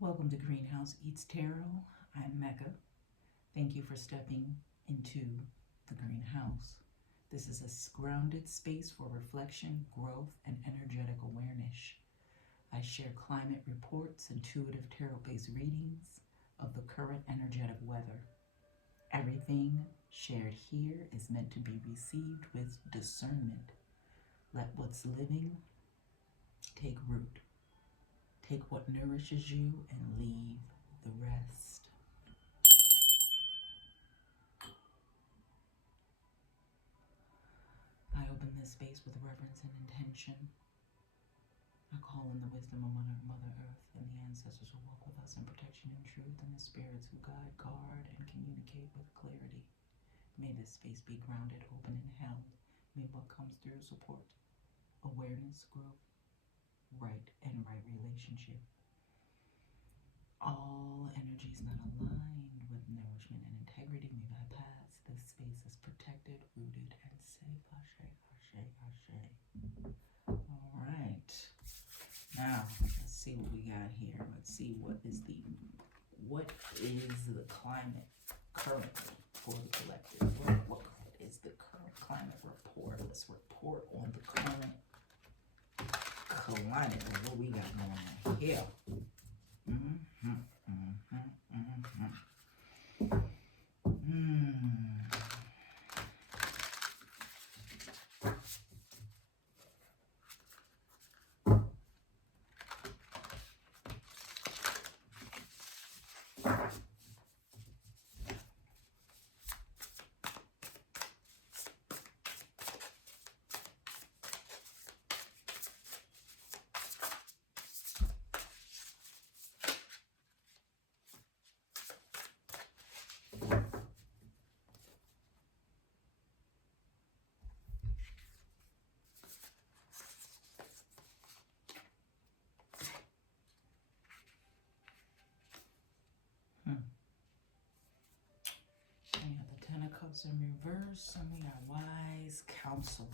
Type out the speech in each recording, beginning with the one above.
Welcome to GreenHouzeEatz Tarot. I'm Mecca. Thank you for stepping into the greenhouse. This is a grounded space for reflection, growth, and energetic awareness. I share climate reports, intuitive tarot-based readings of the current energetic weather. Everything shared here is meant to be received with discernment. Let what's living take root. Take what nourishes you and leave the rest. I open this space with reverence and intention. I call in the wisdom of Mother Earth and the ancestors who walk with us in protection and truth, and the spirits who guide, guard, and communicate with clarity. May this space be grounded, open, and held. May what comes through support, awareness, growth, right relationship. All energies not aligned with nourishment and integrity may bypass. This space is protected, rooted, and safe. Ashe, ashe, ashe. All right. Now, let's see what we got here. Let's see what is the climate currently for the collective. What is the current climate report? Let's report on the current climate of what we got going on here. We have the Ten of Cups in reverse, and we got Wise Counselor.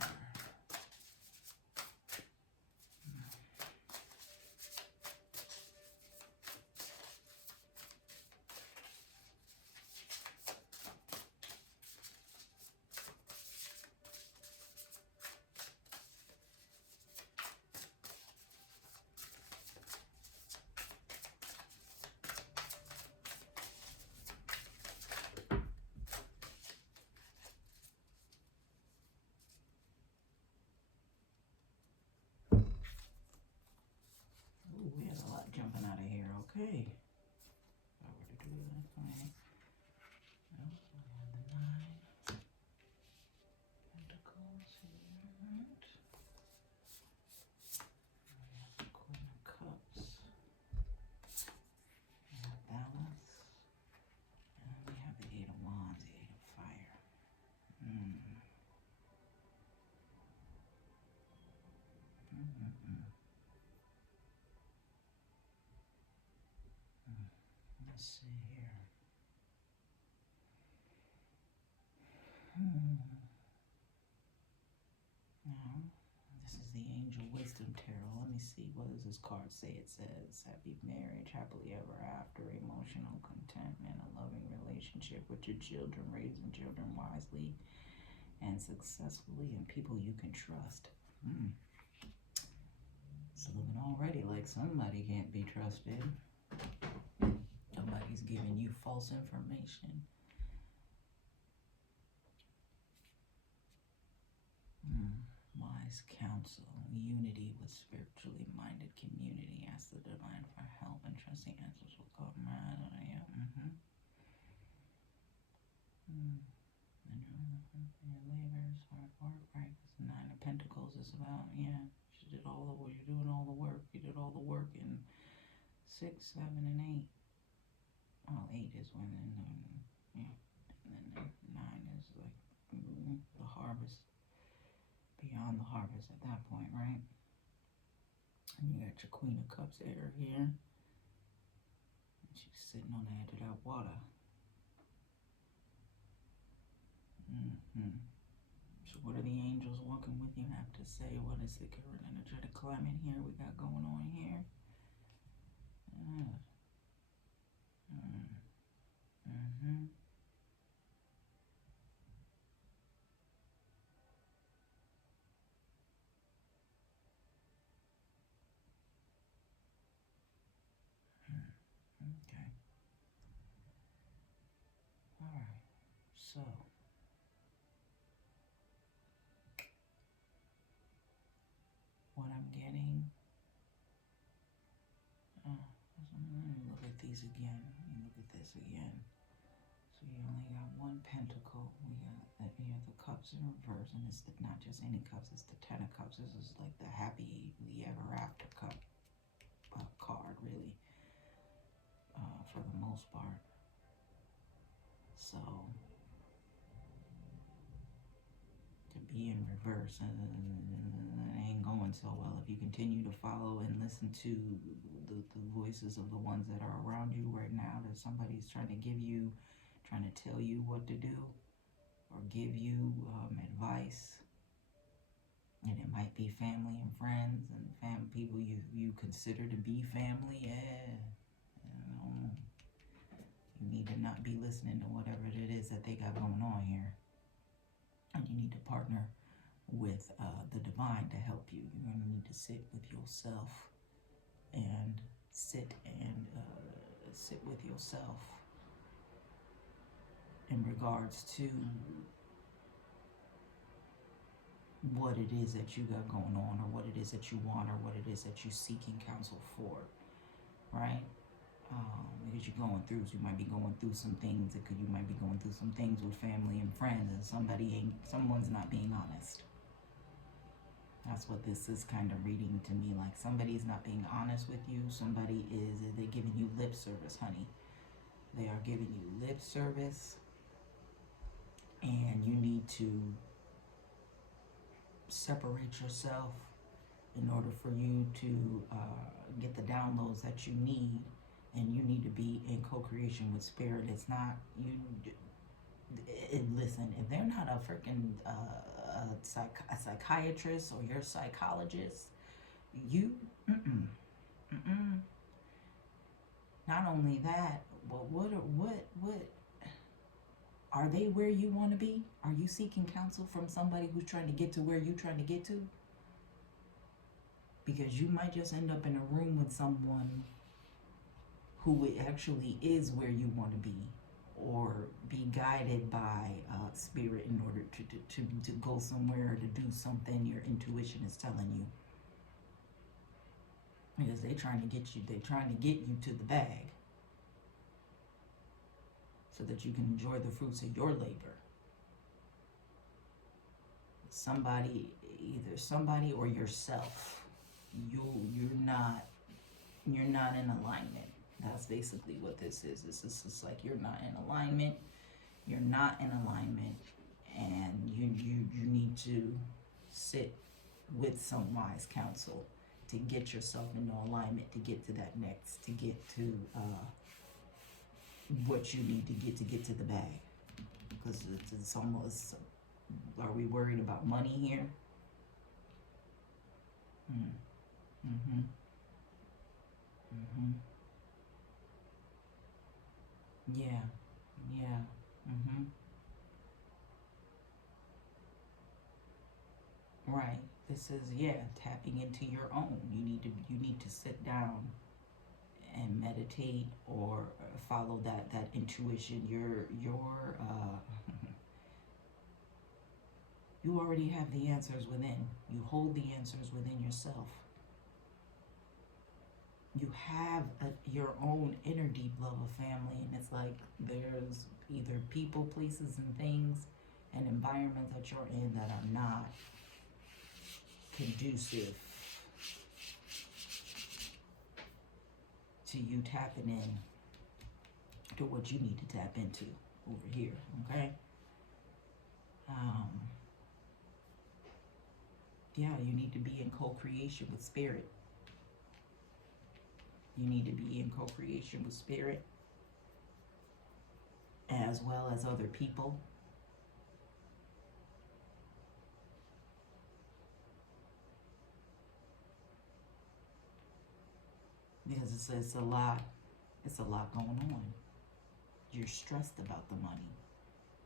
We had a lot jumping out of here. Okay. If I were to do it that way. Oh, we have the Nine Pentacles here. Right. We have the Queen of Cups. We have Balance. And we have the Eight of Wands, the Eight of Fire. Let's see here. Now, this is the Angel Wisdom Tarot. Let me see. What does this card say? It says, happy marriage, happily ever after, emotional contentment, a loving relationship with your children, raising children wisely and successfully, and people you can trust. It's looking already like somebody can't be trusted. Somebody's giving you false information. Wise counsel, unity with spiritually minded community. Ask the divine for help and trusting answers will come. Your labors, hard work, right? Because the Nine of Pentacles is about, you're doing all the work. You did all the work in 6, 7, and 8. Well, 8 is when, and then 9 is like the harvest, beyond the harvest at that point, right? And you got your Queen of Cups air here. And she's sitting on the edge of that water. So what are the angels walking with you have to say? What is the current energetic climate here we got going on here? Okay. All right. So, what I'm getting, let me look at these again. Let me look at this again. So you only got one pentacle. We got the cups in reverse, and it's not just any cups. It's the 10 of cups. This is like the happily ever after cup card, really, for the most part. So to be in reverse, it ain't going so well. If you continue to follow and listen to the voices of the ones that are around you right now, that somebody's trying to tell you what to do, or give you advice, and it might be family and friends and people you consider to be family. You need to not be listening to whatever it is that they got going on here, and you need to partner with the divine to help you. You're going to need to sit with yourself and sit with yourself in regards to what it is that you got going on, or what it is that you want, or what it is that you're seeking counsel for, right? Because you're going through, so you might be going through some things. You might be going through some things with family and friends, and someone's not being honest. That's what this is kind of reading to me. Like somebody's not being honest with you. They're giving you lip service, honey. They are giving you lip service, and you need to separate yourself in order for you to get the downloads that you need. And you need to be in co-creation with spirit. It's not you. Listen, if they're not a freaking a psychiatrist or your psychologist, you. Not only that, but what are they where you want to be? Are you seeking counsel from somebody who's trying to get to where you're trying to get to? Because you might just end up in a room with someone who actually is where you want to be, or be guided by spirit in order to go somewhere or to do something your intuition is telling you. Because they're trying to get you to the bag so that you can enjoy the fruits of your labor. Either somebody or yourself. You're not in alignment. That's basically what this is. This is like you're not in alignment. You're not in alignment, and you need to sit with some wise counsel to get yourself into alignment, to get to that next, to get to what you need to get to the bag. Because it's almost, are we worried about money here? Yeah. Right. This is tapping into your own. You need to sit down and meditate, or follow that intuition. You already have the answers within. You hold the answers within yourself. You have your own inner deep love of family, and it's like there's either people, places, and things, and environments that you're in that are not conducive to you tapping in to what you need to tap into over here, okay? You need to be in co-creation with spirit. You need to be in co-creation with spirit, as well as other people. Because it's a lot going on. You're stressed about the money.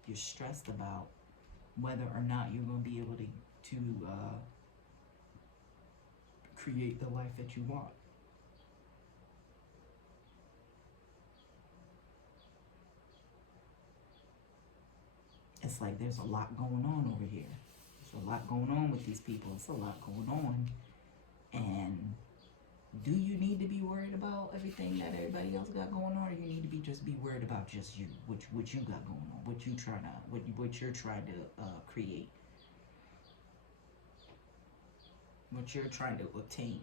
You're stressed about whether or not you're going to be able to create the life that you want. it's like there's a lot going on over here. There's a lot going on with these people. It's a lot going on. And do you need to be worried about everything that everybody else got going on, or you need to be worried about just you, what you got going on, what you're trying to create, what you're trying to obtain?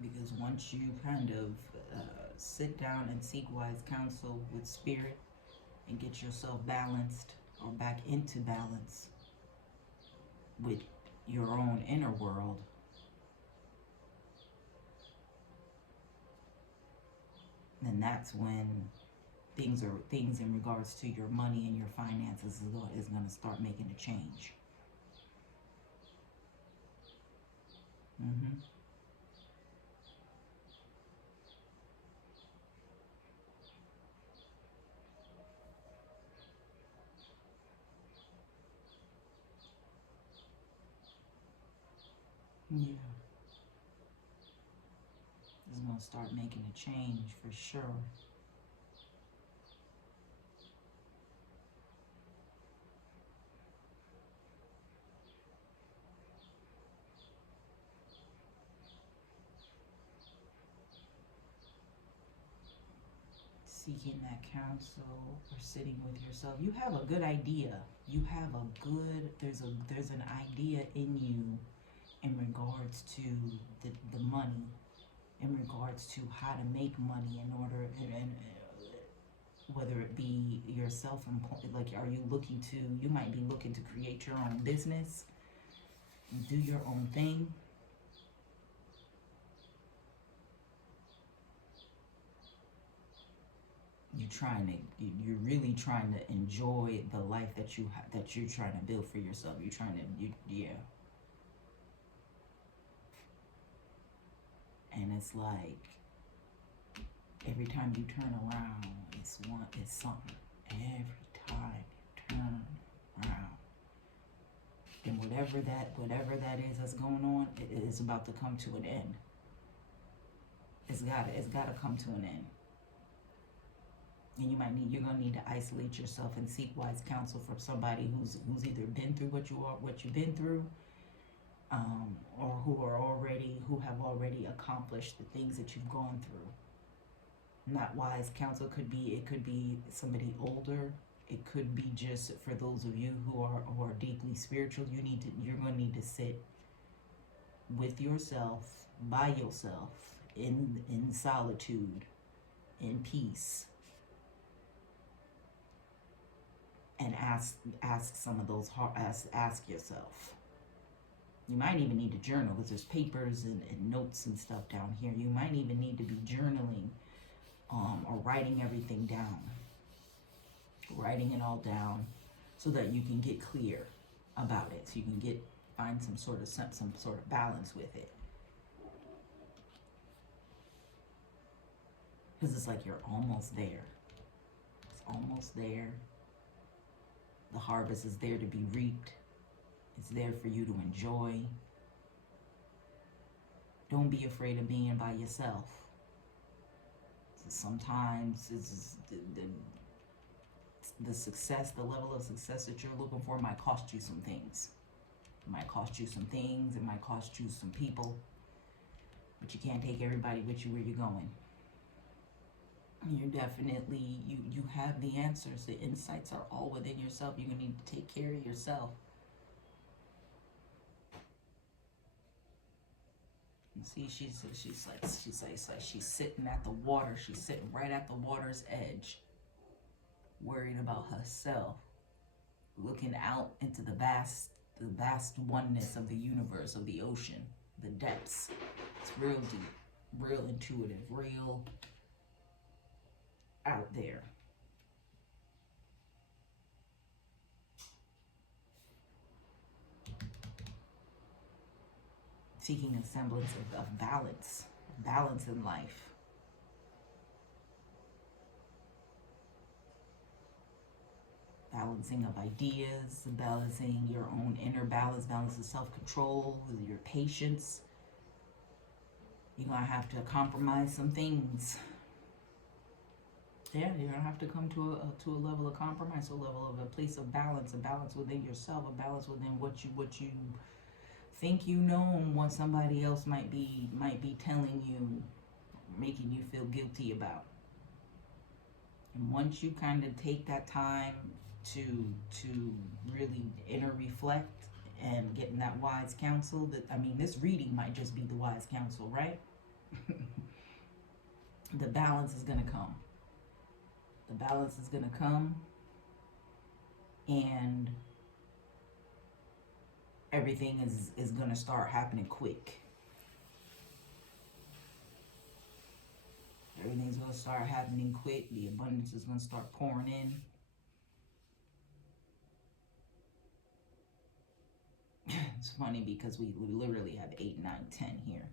Because once you kind of sit down and seek wise counsel with spirit and get yourself balanced or back into balance with your own inner world, then that's when things in regards to your money and your finances is going to start making a change. Yeah. It's going to start making a change for sure. Seeking that counsel or sitting with yourself, you have a good idea. There's an idea in you in regards to the money, in regards to how to make money in order, and whether it be yourself, like, you might be looking to create your own business, do your own thing. You're really trying to enjoy the life that you're trying to build for yourself. Yeah. And it's like every time you turn around, it's something. Every time you turn around, and whatever that is that's going on, it is about to come to an end. It's gotta come to an end. And you're gonna need to isolate yourself and seek wise counsel from somebody who's either been through what you've been through, or who have already accomplished the things that you've gone through. Not wise counsel could be somebody older. It could be just for those of you who are deeply spiritual. You're gonna need to sit with yourself, by yourself, in solitude, in peace, and ask some of those ask yourself. You might even need to journal, because there's papers and notes and stuff down here. You might even need to be journaling, or writing everything down, writing it all down, so that you can get clear about it. So you can find some sort of balance with it. Because it's like you're almost there. It's almost there. The harvest is there to be reaped. It's there for you to enjoy. Don't be afraid of being by yourself. Sometimes the success, the level of success that you're looking for might cost you some things. It might cost you some things. It might cost you some people. But you can't take everybody with you where you're going. You're definitely, you have the answers. The insights are all within yourself. You're going to need to take care of yourself. And see, she's sitting at the water. She's sitting right at the water's edge, worried about herself, looking out into the vast oneness of the universe, of the ocean, the depths. It's real deep, real intuitive, real out there. Seeking a semblance of balance in life. Balancing of ideas, balancing your own inner balance of self-control, your patience, You're gonna have to compromise some things. Yeah, you're gonna have to come to a level of compromise, a level of a place of balance, a balance within yourself, a balance within what you think you know, and what somebody else might be telling you, making you feel guilty about. And once you kind of take that time to really inner reflect and getting that wise counsel, that I mean, this reading might just be the wise counsel, right? The balance is gonna come. The balance is gonna come, and everything is gonna start happening quick. Everything's gonna start happening quick. The abundance is gonna start pouring in. It's funny because we literally have 8, 9, 10 here.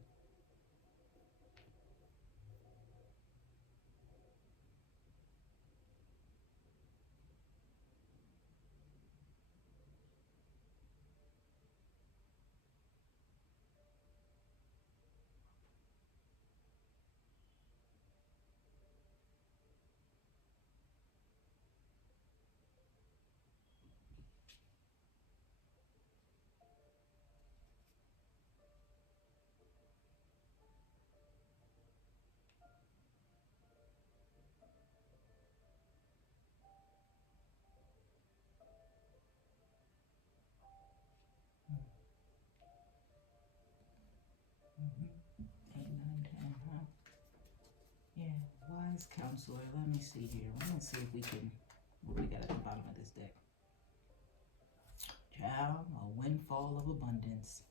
Mm-hmm. 8, 9, 10, huh? Yeah, wise counselor. Let me see here. Let's see if we can. What we got at the bottom of this deck? Child, a windfall of abundance.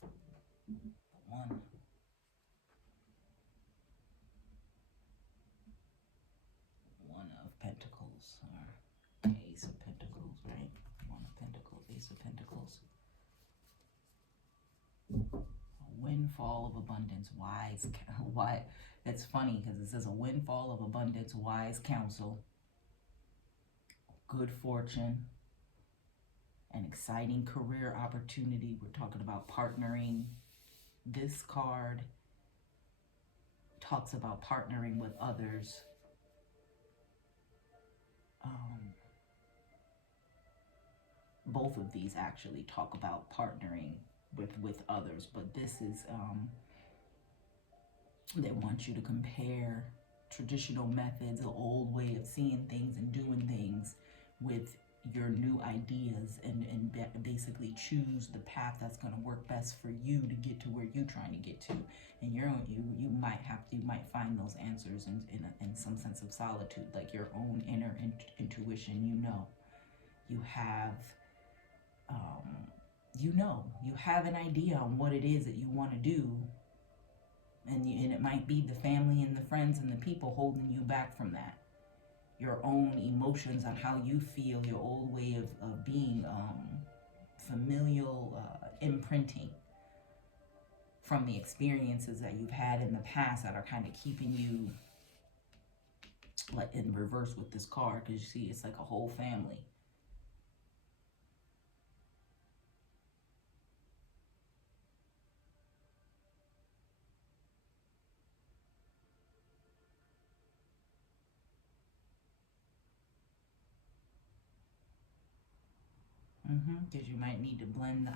One. One of Pentacles, or Ace of Pentacles, right? One of Pentacles, Ace of Pentacles. A windfall of abundance, wise. Why? That's funny because it says a windfall of abundance, wise counsel, good fortune, an exciting career opportunity. We're talking about partnering. This card talks about partnering with others. Both of these actually talk about partnering with others, but this is they want you to compare traditional methods, the old way of seeing things and doing things, with your new ideas, and basically choose the path that's going to work best for you to get to where you're trying to get to. And you might find those answers in some sense of solitude, like your own inner intuition. You have you have an idea on what it is that you want to do, and it might be the family and the friends and the people holding you back from that. Your own emotions on how you feel, your old way of being, familial imprinting from the experiences that you've had in the past that are kind of keeping you, like, in reverse with this card, because you see it's like a whole family. Because you might need to blend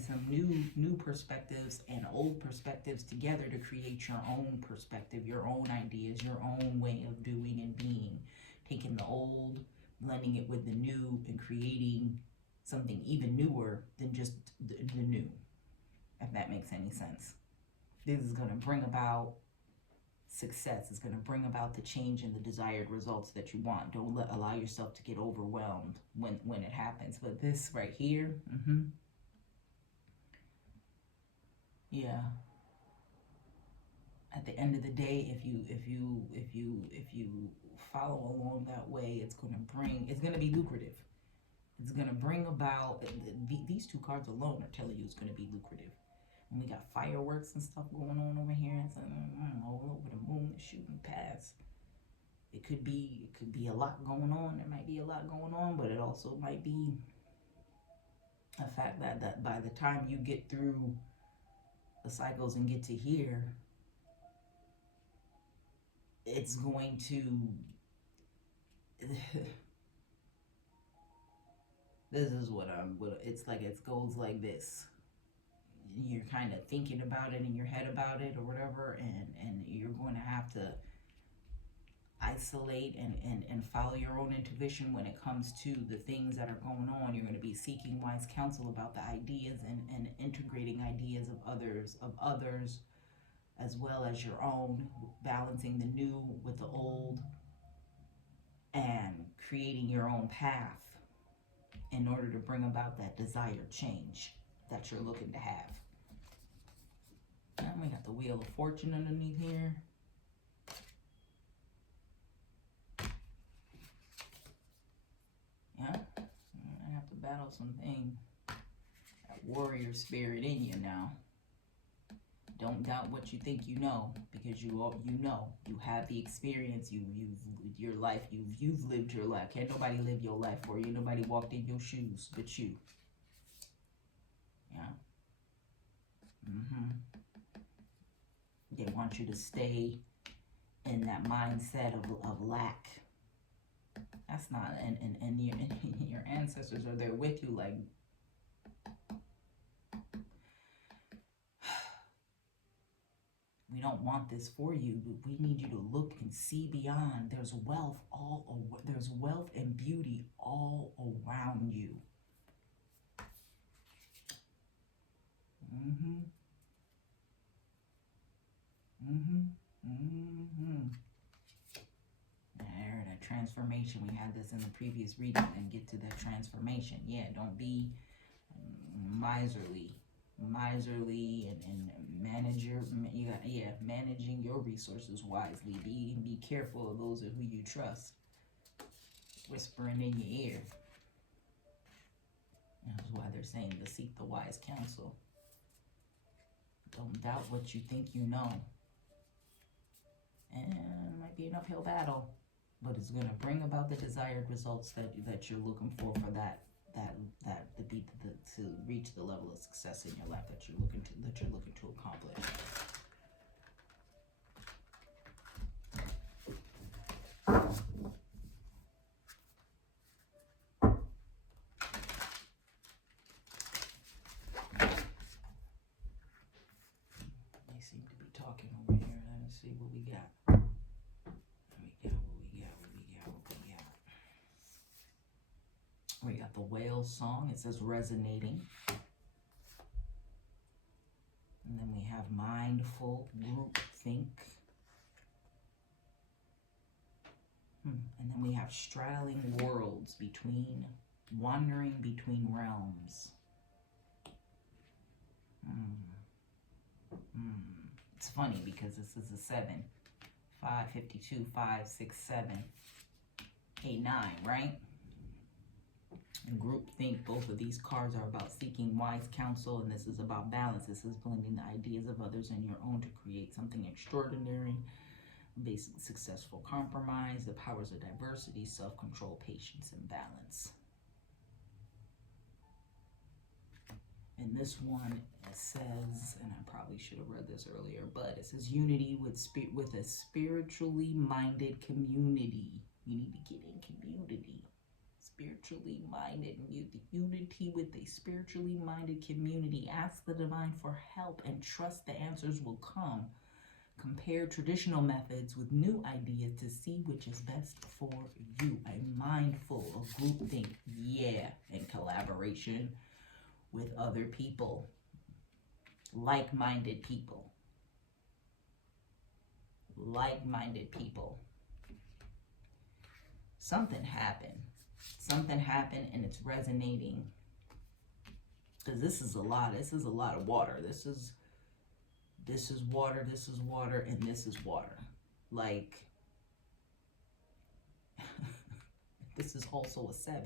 some new perspectives and old perspectives together to create your own perspective, your own ideas, your own way of doing and being. Taking the old, blending it with the new, and creating something even newer than just the new, if that makes any sense. This is going to bring about success. It's going to bring about the change and the desired results that you want. Don't allow yourself to get overwhelmed when it happens. But this right here, yeah. At the end of the day, if you follow along that way, it's going to be lucrative. It's going to bring about, these two cards alone are telling you it's going to be lucrative. And we got fireworks and stuff going on over here. It's all over the moon, shooting past. It could be a lot going on. There might be a lot going on, but it also might be a fact that by the time you get through the cycles and get to here, it's going to this is what it's like. It goes like this. You're kind of thinking about it in your head about it or whatever, and you're going to have to isolate and follow your own intuition when it comes to the things that are going on. You're going to be seeking wise counsel about the ideas and integrating ideas of others as well as your own, balancing the new with the old and creating your own path in order to bring about that desired change that you're looking to have. And we got the Wheel of Fortune underneath here. Yeah, I have to battle something. That warrior spirit in you now. Don't doubt what you think you know, because you know, you have the experience. You've your life. You've lived your life. Can't nobody live your life for you. Nobody walked in your shoes but you. Yeah. They want you to stay in that mindset of lack. That's not, and your ancestors are there with you, like, we don't want this for you. We need you to look and see beyond. There's wealth there's wealth and beauty all around you. There, that transformation. We had this in the previous reading, and get to that transformation. Yeah, don't be miserly and manage managing your resources wisely. Be careful of those who you trust whispering in your ear. That's why they're saying to seek the wise counsel. Don't doubt what you think you know. And it might be an uphill battle, but it's going to bring about the desired results that you're looking for that to reach the level of success in your life that you're looking to accomplish. They seem to be talking over here. Let's see what we got. We got the whale song. It says resonating. And then we have mindful group think. And then we have straddling worlds, wandering between realms. It's funny because this is a 7. 5, 52, 5, 6, 7, 8, 9, right? And group think, both of these cards are about seeking wise counsel, and this is about balance. This is blending the ideas of others and your own to create something extraordinary. Basic successful compromise, the powers of diversity, self-control, patience, and balance. And this one, it says, and I probably should have read this earlier, but it says unity with a spiritually minded community. You need to get in community. Spiritually minded, unity with a spiritually minded community. Ask the divine for help and trust the answers will come. Compare traditional methods with new ideas to see which is best for you. I'm mindful of groupthink, and collaboration with other people, like-minded people. Something happened and it's resonating, because this is a lot of water. This is water, and this is water. Like, this is also a 7.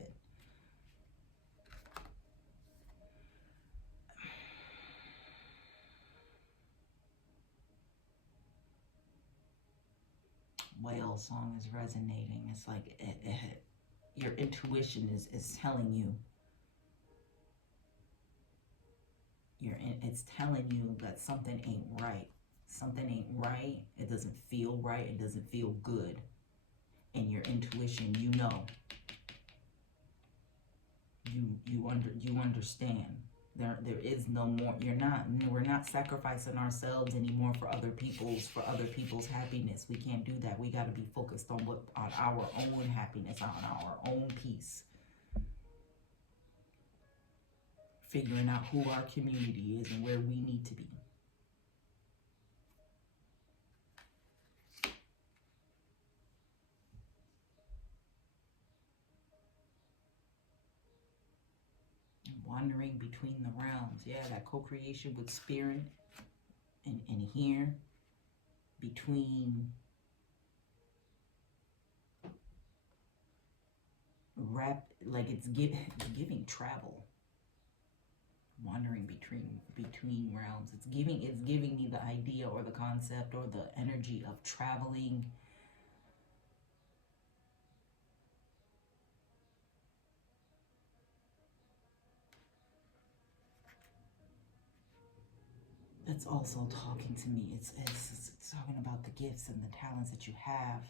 Whale song is resonating. It's like your intuition is telling you it's telling you that something ain't right. Something ain't right. It doesn't feel right. It doesn't feel good. And your intuition, you know. You understand. There is no more. We're not sacrificing ourselves anymore for other people's happiness. We can't do that. We got to be focused on our own happiness, on our own peace. Figuring out who our community is and where we need to be. Wandering between the realms. Yeah, that co-creation with spirit and here between like it's giving travel. Wandering between realms. It's giving me the idea or the concept or the energy of traveling. That's also talking to me. It's talking about the gifts and the talents that you have.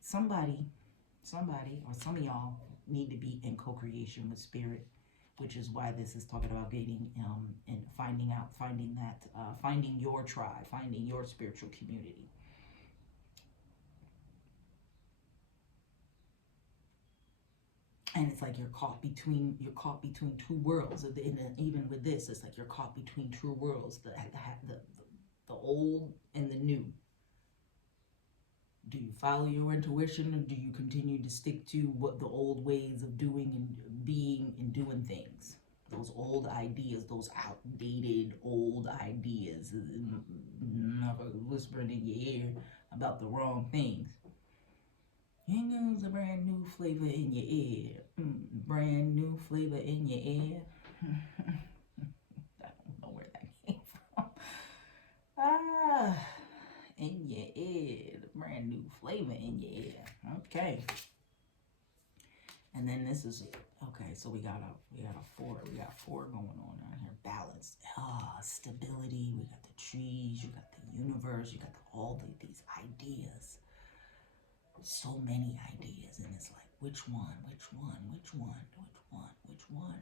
Somebody or some of y'all need to be in co-creation with spirit, which is why this is talking about dating and finding your tribe, finding your spiritual community. And it's like you're caught between two worlds. And even with this, it's like you're caught between two worlds, the old and the new. Do you follow your intuition, or do you continue to stick to what the old ways of doing and being and doing things? Those old ideas, those outdated old ideas, whispering in your ear about the wrong things. Here goes a brand new flavor in your ear. Brand new flavor in your ear. I don't know where that came from. In your ear. The brand new flavor in your ear. Okay. And then this is, okay, so we got four going on out here. Balance. Stability. We got the trees. You got the universe. You got all these ideas. So many ideas, and it's like, which one?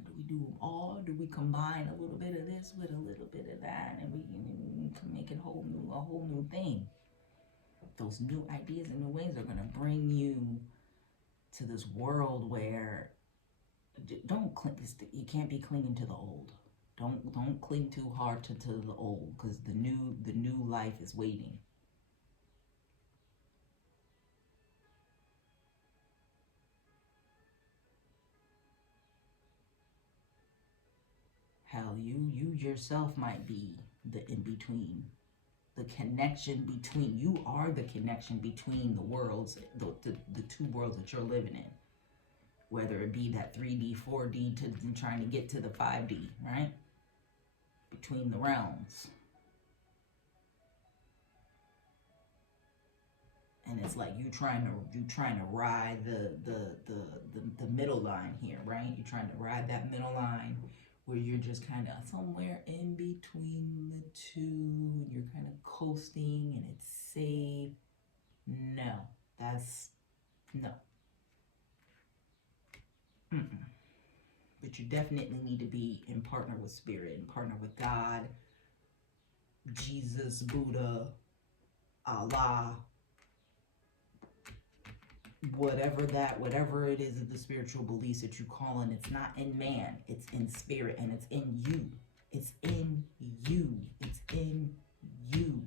Do we do them all? Do we combine a little bit of this with a little bit of that, and we can make it a whole new thing? Those new ideas and new ways are going to bring you to this world where you can't be clinging to the old. Don't cling too hard to the old, because the new life is waiting. Hell, you yourself might be the in-between. The connection between, you are the connection between the worlds, the two worlds that you're living in. Whether it be that 3D, 4D, to trying to get to the 5D, right? Between the realms. And it's like you trying to ride the middle line here, right? You're trying to ride that middle line where you're just kind of somewhere in between the two, and you're kind of coasting and it's safe. No, no. But you definitely need to be in partner with spirit, and partner with God, Jesus, Buddha, Allah, whatever it is of the spiritual beliefs that you call in. It's not in man, it's in spirit, and it's in you. It's in you. It's in you.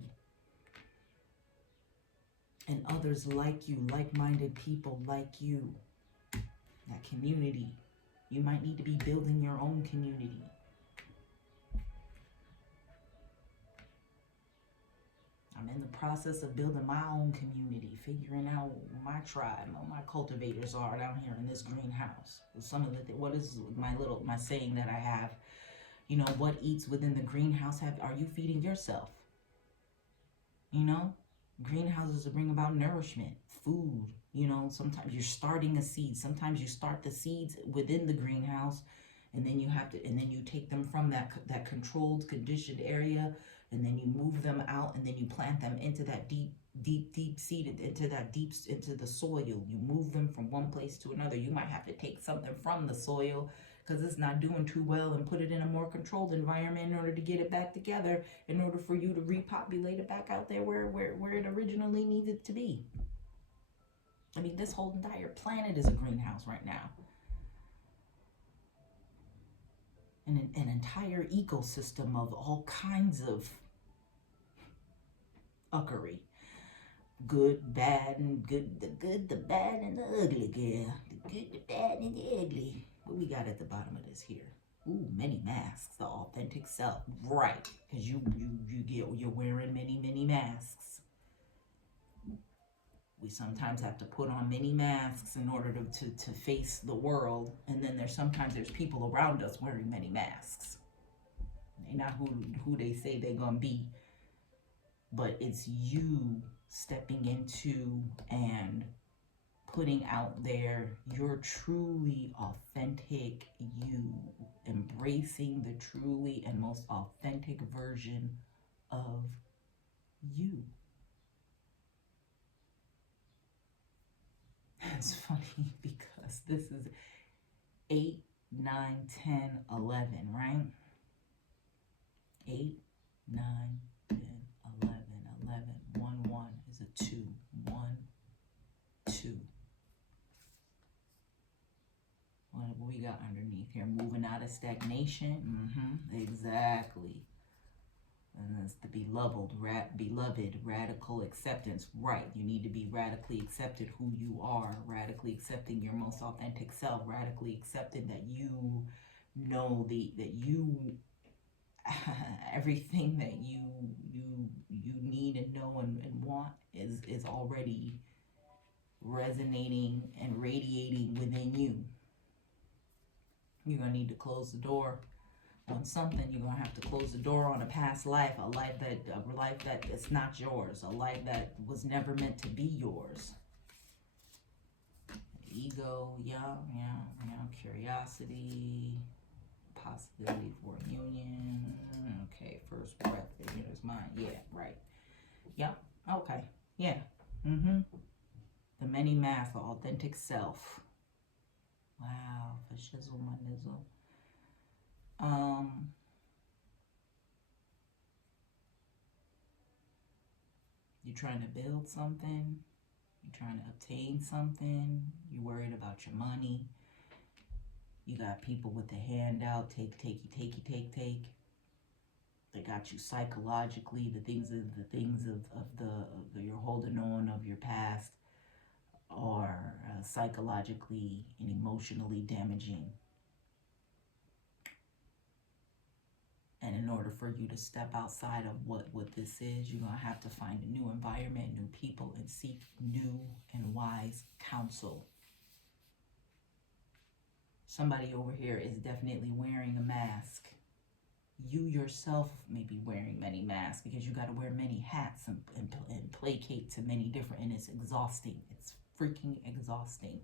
And others like you, like-minded people like you. That community. You might need to be building your own community. I'm in the process of building my own community, figuring out my tribe, what my cultivators are down here in this greenhouse. Some of what is my saying that I have, what eats within the greenhouse are you feeding yourself? Greenhouses to bring about nourishment, food, You know, sometimes you're starting a seed. Sometimes you start the seeds within the greenhouse, and then you take them from that controlled, conditioned area, and then you move them out, and then you plant them into that deep seed, into the soil. You move them from one place to another. You might have to take something from the soil because it's not doing too well and put it in a more controlled environment in order to get it back together, in order for you to repopulate it back out there where it originally needed to be. I mean, this whole entire planet is a greenhouse right now. An entire ecosystem of all kinds of uckery. Good, bad, and good, the good, the bad, and the ugly, girl. The good, the bad, and the ugly. What we got at the bottom of this here? Ooh, many masks, the authentic self. Right, because you're wearing many masks. We sometimes have to put on many masks in order to face the world. And then sometimes there's people around us wearing many masks. They're not who they say they're going to be. But it's you stepping into and putting out there your truly authentic you. Embracing the truly and most authentic version of you. It's funny because this is 8, 9, 10, 11, right? 8, 9, 10, 11, 11, 1, 1 is a 2, 1, 2. What we got underneath here? Moving out of stagnation. Exactly. And that's the beloved radical acceptance. Right. You need to be radically accepted who you are, radically accepting your most authentic self, radically accepting that you know that you everything that you need and know and want is already resonating and radiating within you. You're gonna need to close the door on something. You're gonna have to close the door on a past life, a life that is not yours, a life that was never meant to be yours. Ego, curiosity, possibility for a union. Okay, first breath, beginner's mind. Yeah, right. Yep. Okay. Yeah. The many masks, the authentic self. Wow, for shizzle my nizzle. You're trying to build something, you're trying to obtain something, you're worried about your money, you got people with the handout, take. They got you psychologically, the things of your holding on of your past are psychologically and emotionally damaging. And in order for you to step outside of what this is, you're going to have to find a new environment, new people, and seek new and wise counsel. Somebody over here is definitely wearing a mask. You yourself may be wearing many masks because you got to wear many hats and placate to many different, and it's exhausting. It's freaking exhausting.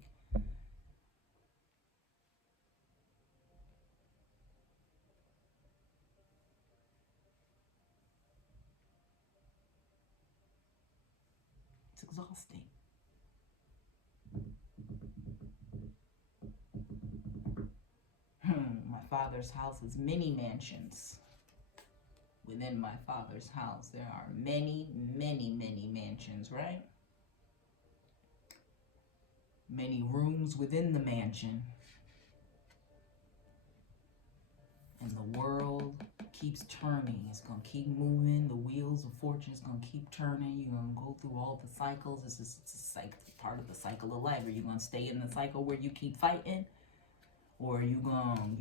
It's exhausting. My father's house is many mansions. Within my father's house, there are many mansions, right? Many rooms within the mansion. And the world keeps turning. It's going to keep moving. The wheels of fortune is going to keep turning. You're going to go through all the cycles. It's part of the cycle of life. Are you going to stay in the cycle where you keep fighting? Or are you going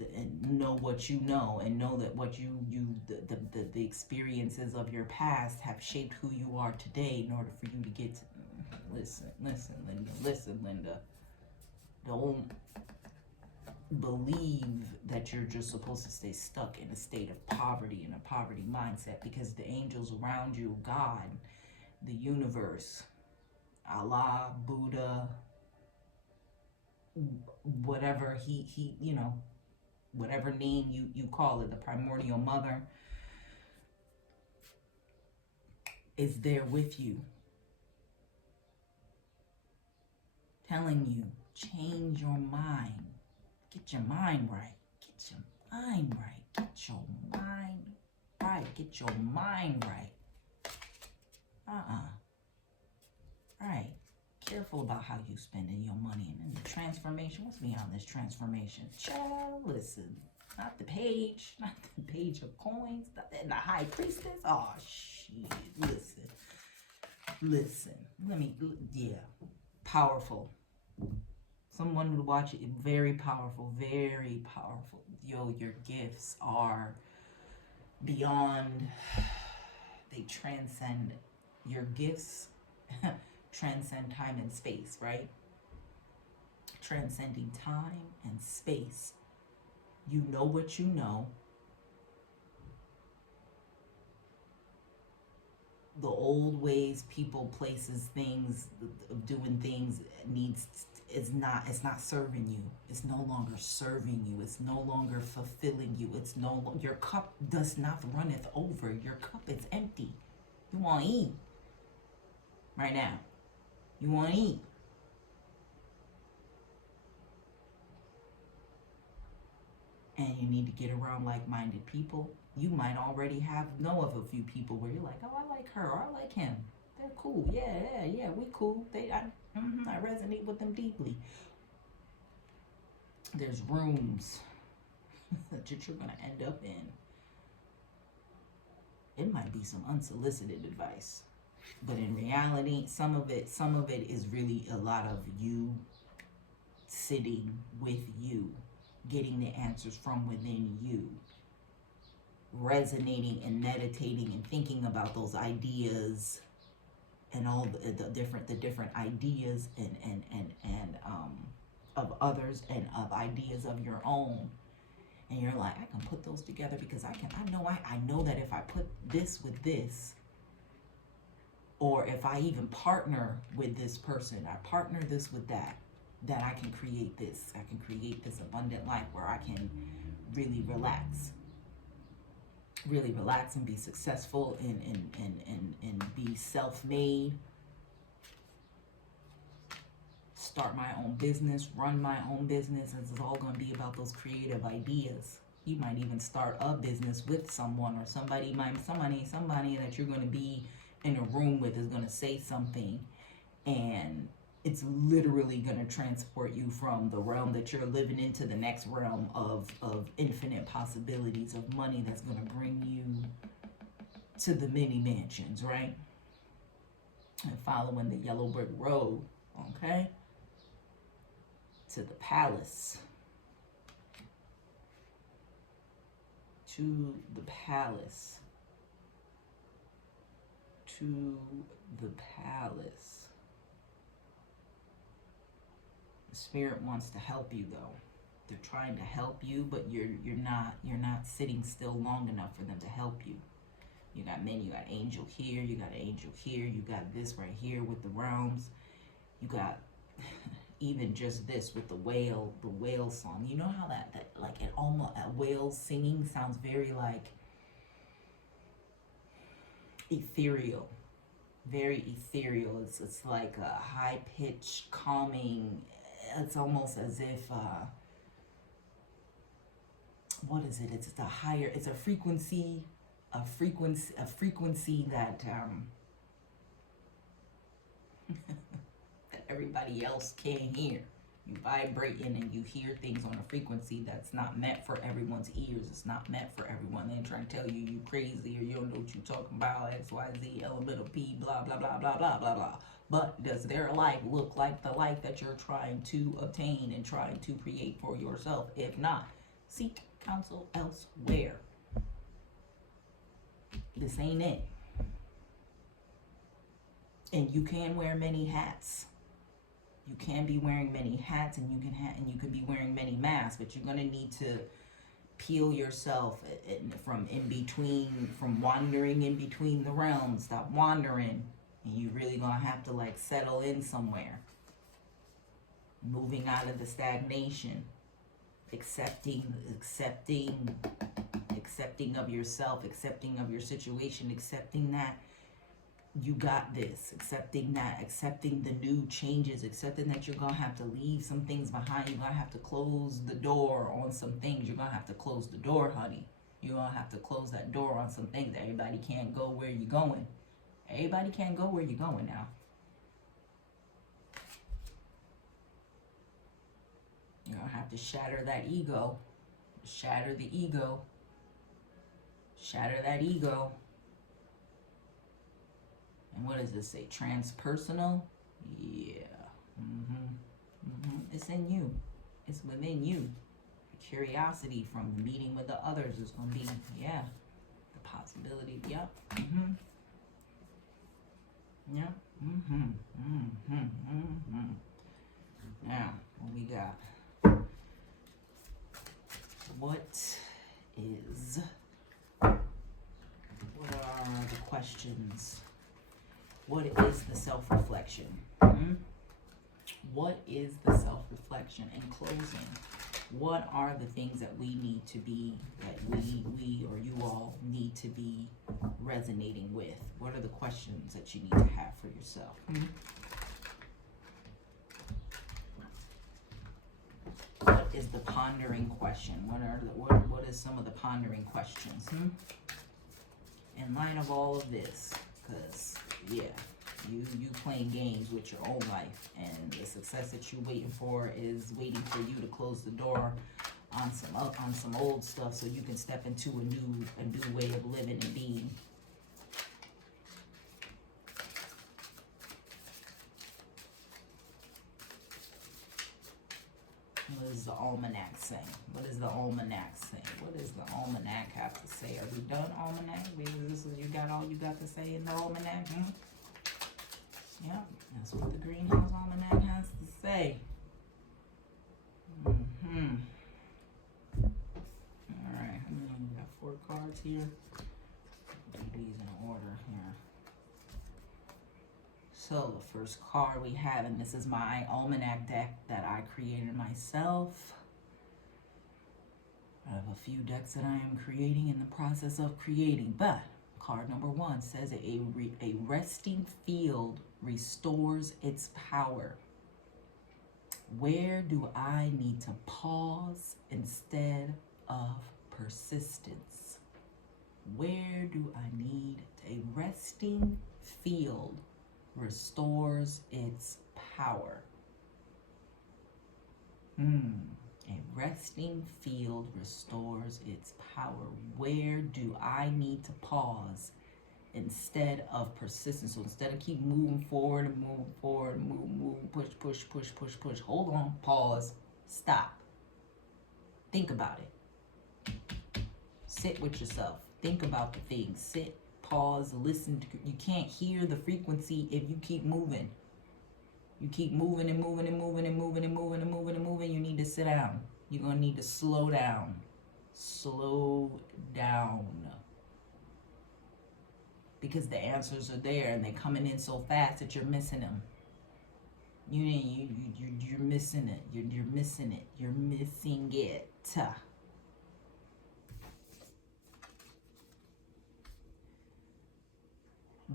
to know what you know and know that what the experiences of your past have shaped who you are today in order for you to get to... Listen, Linda. Don't believe that you're just supposed to stay stuck in a state of poverty, in a poverty mindset, because the angels around you, God, the universe, Allah, Buddha, whatever he whatever name you call it, the primordial mother is there with you, telling you, change your mind. Get your mind right. Get your mind right. Get your mind right. Get your mind right. Right. Careful about how you spending your money. And then the transformation. What's beyond this transformation? Child, listen. Not the page of coins. The high priestess. Oh, shit. Listen. Powerful. Someone would watch it. Very powerful. Very powerful. Yo, your gifts are beyond. They transcend. Your gifts transcend time and space, right? Transcending time and space. You know what you know. The old ways, people, places, things of doing things it's not serving you. It's no longer serving you. It's no longer fulfilling you. Your cup does not runneth over. Your cup is empty. You want to eat right now. You want to eat. And you need to get around like-minded people. You might already know of a few people where you're like, oh, I like her, or I like him. They're cool. Yeah, we cool. I resonate with them deeply. There's rooms that you're going to end up in. It might be some unsolicited advice. But in reality, some of it is really a lot of you sitting with you, getting the answers from within you, resonating and meditating and thinking about those ideas and all the different ideas and of others and of ideas of your own. And you're like, I can put those together because I know that if I put this with this, or if I even partner with this person, I partner this with that I can create this. I can create this abundant life where I can really relax and be successful and be self-made, start my own business, run my own business. It's all going to be about those creative ideas. You might even start a business with someone, or somebody that you're going to be in a room with is going to say something, and it's literally going to transport you from the realm that you're living into the next realm of infinite possibilities of money that's going to bring you to the mini mansions, right? And following the yellow brick road, okay? To the palace. To the palace. To the palace. Spirit wants to help you, though. They're trying to help you, but you're not sitting still long enough for them to help you. You got angel here, you got angel here, you got this right here with the realms. You got even just this with the whale song. You know how that like it almost a whale singing sounds very like ethereal. Very ethereal. It's like a high pitched, calming. It's almost as if what is it? It's a higher. It's a frequency that that everybody else can't hear. You vibrate in and you hear things on a frequency that's not meant for everyone's ears. It's not meant for everyone. They ain't trying to tell you you crazy or you don't know what you talking about. X, Y, Z, elemental P, blah, blah, blah, blah, blah, blah, blah. But does their life look like the life that you're trying to obtain and trying to create for yourself? If not, seek counsel elsewhere. This ain't it. And you can wear many hats. You can be wearing many hats, and you can be wearing many masks, but you're gonna need to peel yourself from wandering in between the realms. Stop wandering And you really gonna have to like settle in somewhere. Moving out of the stagnation. Accepting of yourself, accepting of your situation, accepting that you got this, accepting the new changes, accepting that you're gonna have to leave some things behind. You're gonna have to close the door on some things. You're gonna have to close the door, honey. You're gonna have to close that door on some things. Everybody can't go where you're going. Everybody can't go where you're going now. You're gonna have to shatter that ego. Shatter the ego. Shatter that ego. And what does this say? Transpersonal? Yeah. It's in you. It's within you. The curiosity from the meeting with the others is going to be, yeah. The possibility, yep. Yeah. Now, what we got? What are the questions? What is the self-reflection? What is the self-reflection? In closing, what are the things that we need to be, that we or you all need to be resonating with? What are the questions that you need to have for yourself? What is the pondering question? What is some of the pondering questions? In light of all of this, because yeah, you playing games with your own life, and the success that you're waiting for is waiting for you to close the door on some old stuff so you can step into a new way of living and being. What does the almanac say? What does the almanac say? What does the almanac have to say? Are we done, almanac? You got all you got to say in the almanac? Yeah, that's what the Greenhouse Almanac has to say. Alright, we got 4 cards here. Do these in order here. So the first card we have, and this is my almanac deck that I created myself. I have a few decks that I am creating, in the process of creating, but card number 1 says a resting field restores its power. Where do I need to pause instead of persistence? Where do I need a resting field restores its power? A resting field restores its power. Where do I need to pause instead of persistence? So instead of keep moving forward and move, push. Hold on, pause, stop. Think about it. Sit with yourself. Think about the things. Sit, pause, listen. You can't hear the frequency if you keep moving. You keep moving and moving. You need to sit down. You're going to need to slow down. Slow down. Because the answers are there and they're coming in so fast that you're missing them. You're missing it. You're missing it. You're missing it.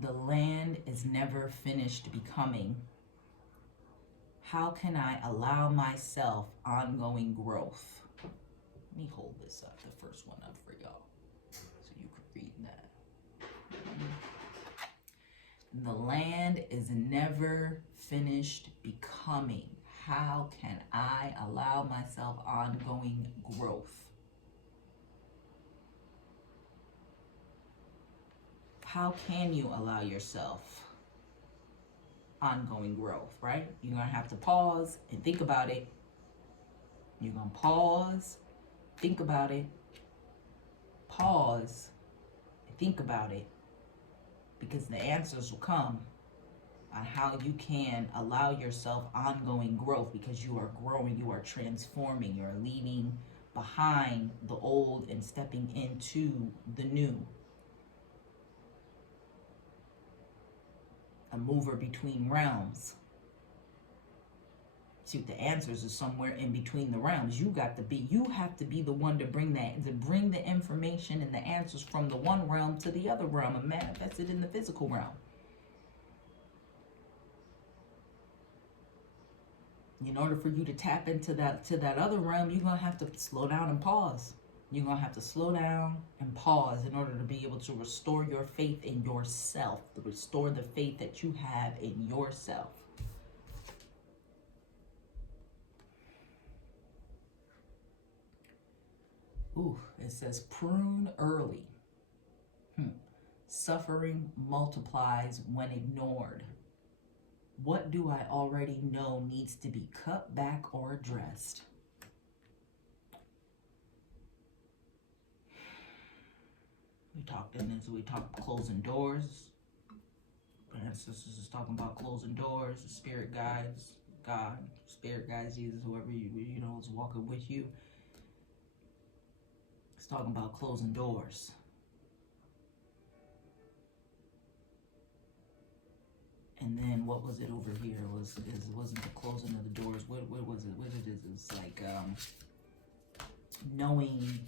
The land is never finished becoming. How can I allow myself ongoing growth? Let me hold this up, the first one up for y'all, so you can read that. The land is never finished becoming. How can I allow myself ongoing growth? How can you allow yourself ongoing growth, right? You're going to have to pause and think about it. You're going to pause, think about it. Pause and think about it. Because the answers will come on how you can allow yourself ongoing growth, because you are growing, you are transforming, you're leaving behind the old and stepping into the new. a mover between realms. See, the answers are somewhere in between the realms. You have to be the one to bring the information and the answers from the one realm to the other realm and manifest it in the physical realm. In order for you to tap into that other realm, you're gonna have to slow down and pause. You're gonna have to slow down and pause in order to be able to restore your faith in yourself, to restore the faith that you have in yourself. Ooh, it says prune early. Suffering multiplies when ignored. What do I already know needs to be cut back or addressed? We talked closing doors. Ancestors is talking about closing doors, spirit guides, God, spirit guides, Jesus, whoever you know is walking with you. It's talking about closing doors. And then what was it over here? Wasn't the closing of the doors? What was it? What it is? It's like knowing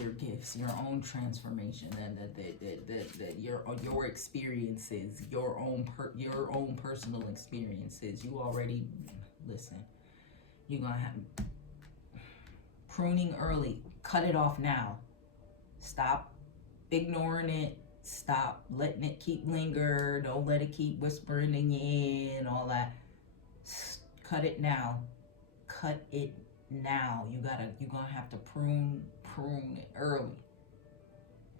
your gifts, your own transformation, and that your experiences, your own personal experiences. You already listen. You're gonna have pruning early. Cut it off now. Stop ignoring it. Stop letting it keep linger. Don't let it keep whispering in your ear and all that. Cut it now. Cut it now. You're gonna have to prune it early.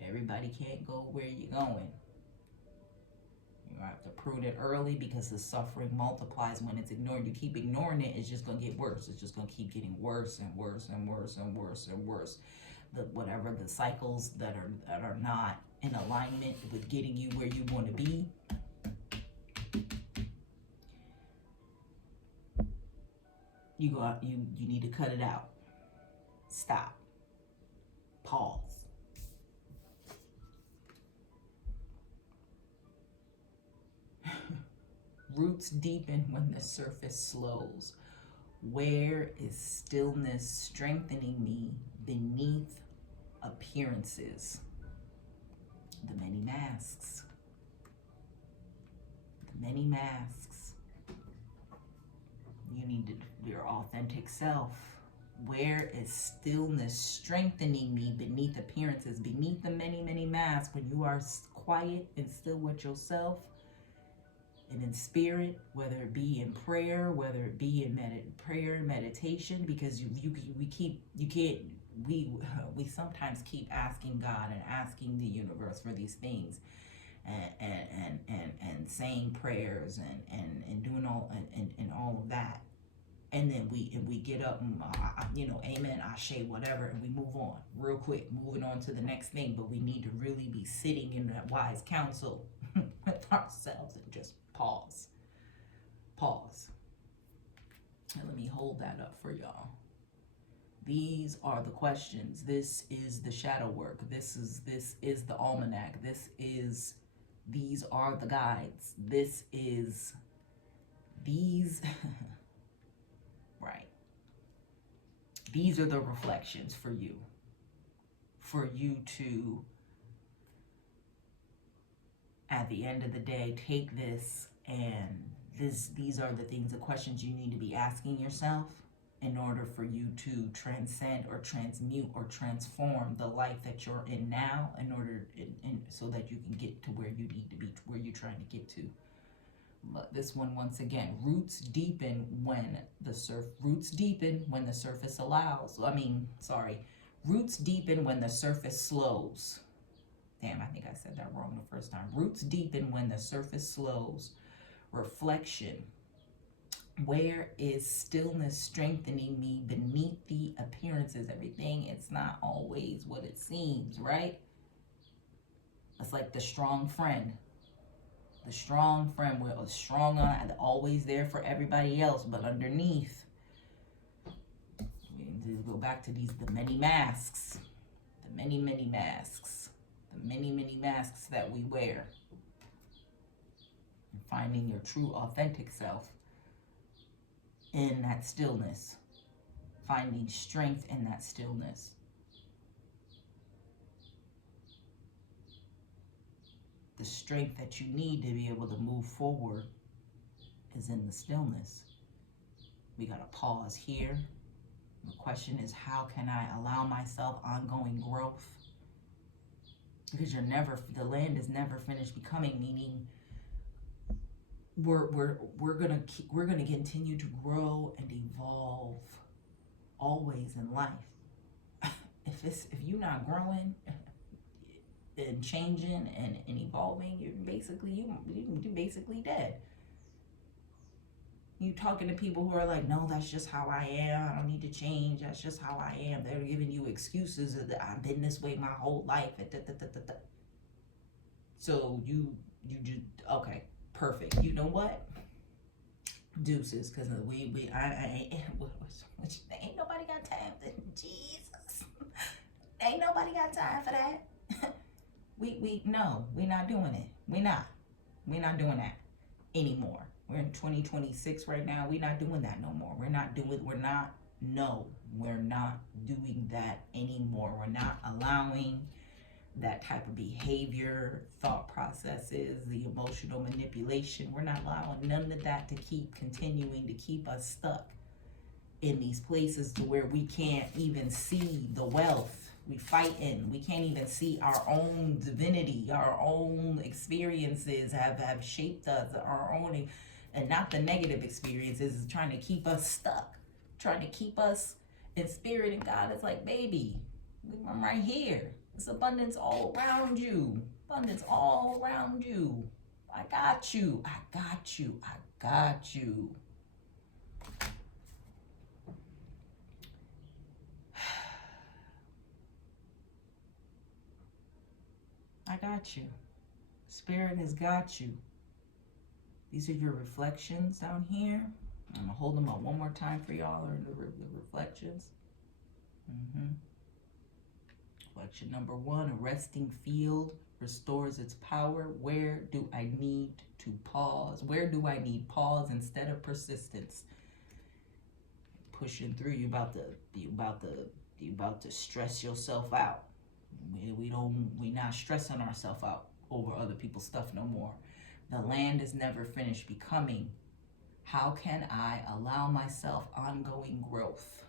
Everybody can't go where you're going. You have to prune it early because the suffering multiplies when it's ignored. You keep ignoring it, it's just gonna get worse. It's just gonna keep getting worse and worse and worse and worse and worse. Whatever the cycles that are not in alignment with getting you where you want to be, you need to cut it out. Stop. Pause. Roots deepen when the surface slows. Where is stillness strengthening me beneath appearances? The many masks. The many masks. You need your authentic self. Where is stillness strengthening me beneath appearances? Beneath the many, many masks, when you are quiet and still with yourself and in spirit, whether it be in prayer, whether it be in prayer and meditation, because we sometimes keep asking God and asking the universe for these things and saying prayers and doing all and all of that. And then we get up and, amen, ashe, whatever, and we move on real quick, moving on to the next thing. But we need to really be sitting in that wise counsel with ourselves and just pause. And let me hold that up for y'all. These are the questions. This is the shadow work. This is the almanac. These are the guides. These right. These are the reflections for you. For you to, at the end of the day, take this and these are the questions you need to be asking yourself in order for you to transcend or transmute or transform the life that you're in now, so that you can get to where you need to be, where you're trying to get to. But this one, once again, roots deepen when the surface allows. Roots deepen when the surface slows. Damn, I think I said that wrong the first time. Roots deepen when the surface slows. Reflection. Where is stillness strengthening me beneath the appearances? Everything, it's not always what it seems, right? It's like the strong friend. The strong friend, we're strong on, always there for everybody else, but underneath, we need to go back to the many masks. The many, many masks. The many, many masks that we wear. finding your true authentic self in that stillness, finding strength in that stillness. The strength that you need to be able to move forward is in the stillness. We got to pause here. The question is, how can I allow myself ongoing growth? Because the land is never finished becoming, meaning we're gonna continue to grow and evolve always in life. If you're not growing and changing and evolving, you're basically dead. You talking to people who are like, no, that's just how I am. I don't need to change. That's just how I am. They're giving you excuses that I've been this way my whole life. So you just, okay, perfect. You know what? Deuces, because ain't nobody got time for Jesus. Ain't nobody got time for that. No, we're not doing it. We're not doing that anymore. We're in 2026 right now. We're not doing that no more. We're not doing that anymore. We're not allowing that type of behavior, thought processes, the emotional manipulation. We're not allowing none of that to keep continuing to keep us stuck in these places to where we can't even see the wealth. We fighting. We can't even see our own divinity. Our own experiences have shaped us. Our own, and not the negative experiences, is trying to keep us stuck, trying to keep us in spirit. And God is like, baby, I'm right here. It's abundance all around you. Abundance all around you. I got you. I got you. I got you. I got you. Spirit has got you. These are your reflections down here. I'm going to hold them up one more time for y'all, or the reflections. Reflection number 1, a resting field restores its power. Where do I need to pause? Where do I need pause instead of persistence? Pushing through, you about to stress yourself out. We're not stressing ourselves out over other people's stuff no more. The land is never finished becoming. How can I allow myself ongoing growth?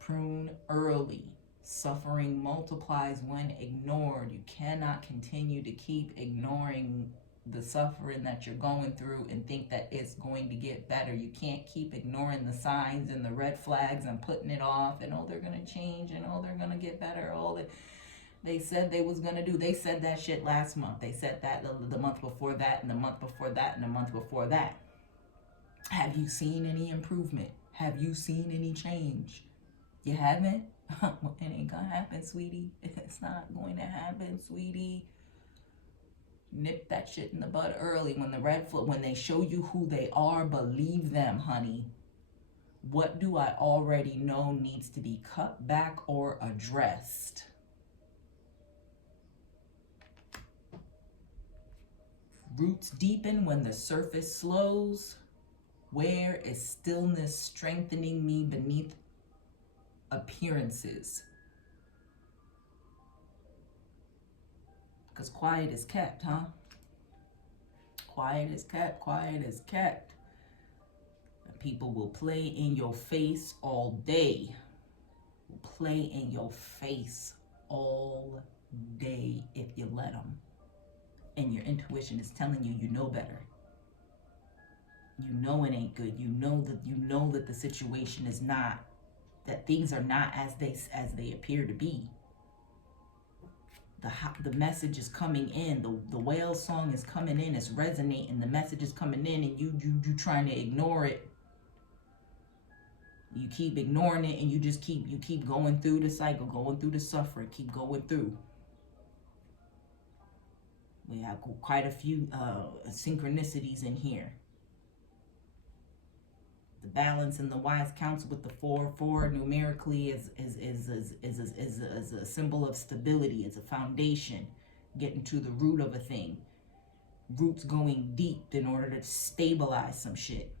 Prune early. Suffering multiplies when ignored. You cannot continue to keep ignoring the suffering that you're going through and think that it's going to get better. You can't keep ignoring the signs and the red flags and putting it off and, oh, they're going to change and, oh, they're going to get better. Oh, they said they was going to do. They said that shit last month. They said that the month before that and the month before that and the month before that. Have you seen any improvement? Have you seen any change? You haven't? Well, it ain't going to happen, sweetie. It's not going to happen, sweetie. Nip that shit in the bud early. When they show you who they are, believe them, honey. What do I already know needs to be cut back or addressed? Roots deepen when the surface slows. Where is stillness strengthening me beneath appearances? Because quiet is kept, huh? Quiet is kept. Quiet is kept. And people will play in your face all day. Will play in your face all day if you let them. And your intuition is telling you, you know better. You know it ain't good. You know that the situation is not, that things are not as they appear to be. The message is coming in. The whale song is coming in. It's resonating. The message is coming in, and you trying to ignore it. You keep ignoring it, and you keep going through the cycle, going through the suffering, keep going through. We have quite a few synchronicities in here. The balance and the wise counsel with the 4 numerically is a symbol of stability. It's a foundation. getting to the root of a thing. Roots going deep in order to stabilize some shit.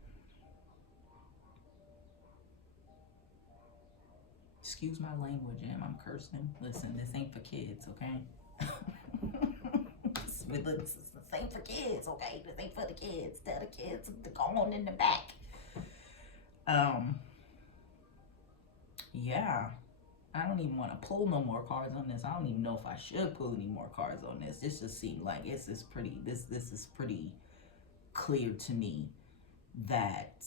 Excuse my language, I'm cursing. Listen, this ain't for kids, okay? This ain't for kids, okay? This ain't for the kids. Tell the kids to go on in the back. Yeah. I don't even want to pull no more cards on this. I don't even know if I should pull any more cards on this. This just seemed like this is pretty clear to me that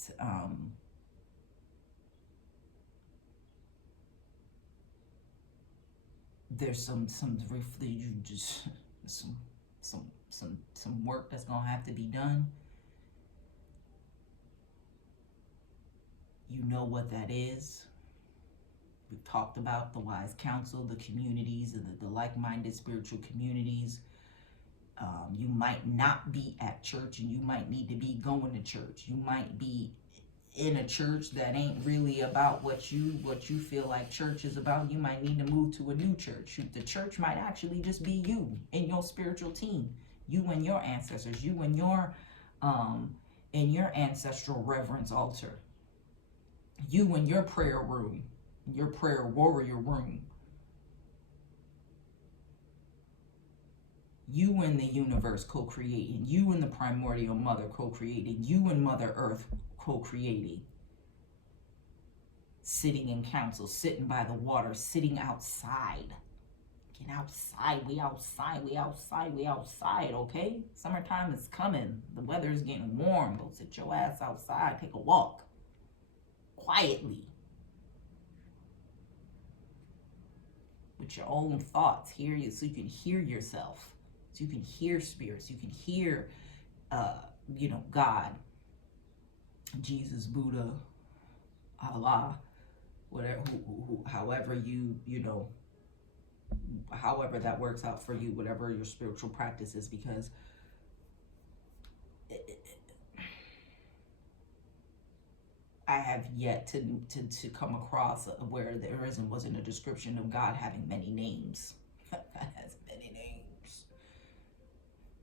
there's some work that's gonna have to be done. You know what that is. We've talked about the wise counsel, the communities, and the like-minded spiritual communities. You might not be at church, and you might need to be going to church. You might be in a church that ain't really about what you feel like church is about. You might need to move to a new church. The church might actually just be you and your spiritual team, you and your ancestors, you and your ancestral reverence altar, you and your prayer room, your prayer warrior room, you and the universe co-creating, you and the primordial mother co-creating, you and Mother Earth co-creating, sitting in council, sitting by the water, sitting outside. Get outside, we outside, we outside, we outside, okay? Summertime is coming. The weather is getting warm. Go sit your ass outside, take a walk. Quietly. With your own thoughts. Hear you so you can hear yourself. So you can hear spirits. You can hear God, Jesus, Buddha, Allah, whatever, however however that works out for you, whatever your spiritual practice is, because I have yet to come across where there wasn't a description of God having many names. God has many names.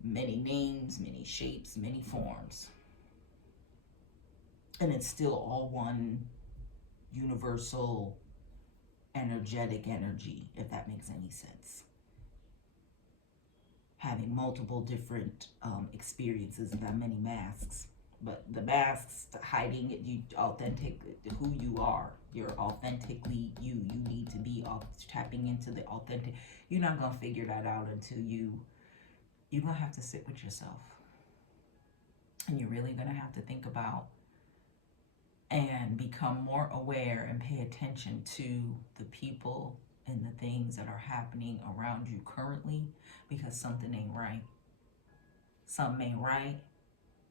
Many names, many shapes, many forms. And it's still all one universal energetic energy, if that makes any sense. Having multiple different experiences and got many masks. But the masks hiding it, you authentic who you are. You're authentically you. You need to be tapping into the authentic. You're not gonna figure that out until you're gonna have to sit with yourself. And you're really gonna have to think about and become more aware and pay attention to the people and the things that are happening around you currently, because something ain't right. Something ain't right,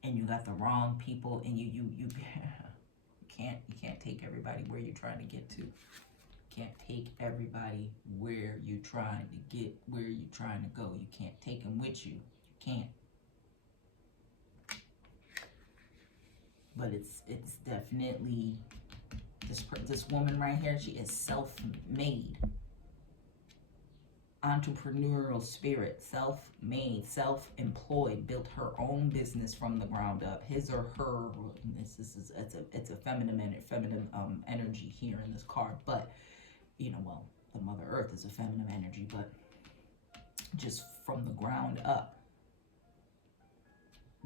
and you got the wrong people, and you can't take everybody where you're trying to get to. Can't take everybody where you're trying to get, where you're trying to go. You can't take them with you. You can't. But it's definitely this woman right here. She is self-made, entrepreneurial spirit, self-made, self-employed, built her own business from the ground up. His or her. It's a feminine energy here in this card, but the Mother Earth is a feminine energy, but just from the ground up.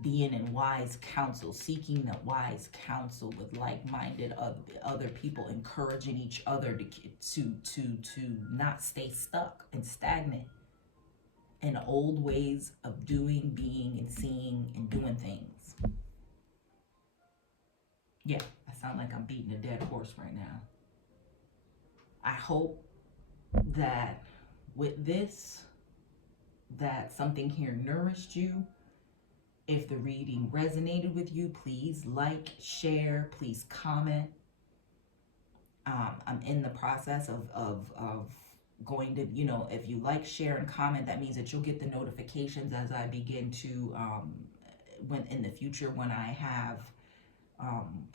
Being in wise counsel, seeking that wise counsel with like-minded other people, encouraging each other to not stay stuck and stagnant in old ways of doing, being, and seeing and doing things. Yeah, I sound like I'm beating a dead horse right now. I hope that with this, that something here nourished you. If the reading resonated with you, please like, share, please comment. I'm in the process of going to, if you like, share, and comment, that means that you'll get the notifications as I begin to, when in the future, when I have I'm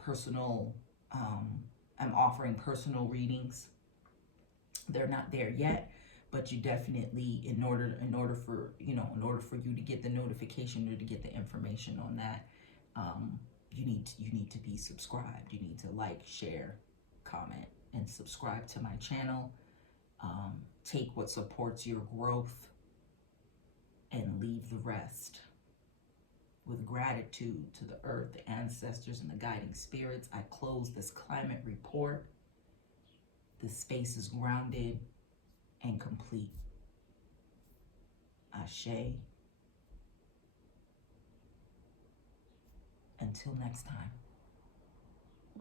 offering personal readings. They're not there yet, but you definitely, in order for you to get the notification or to get the information on that, you need to be subscribed. You need to like, share, comment, and subscribe to my channel. Take what supports your growth and leave the rest. With gratitude to the earth, the ancestors, and the guiding spirits, I close this climate report. This space is grounded and complete. Ashe. Until next time.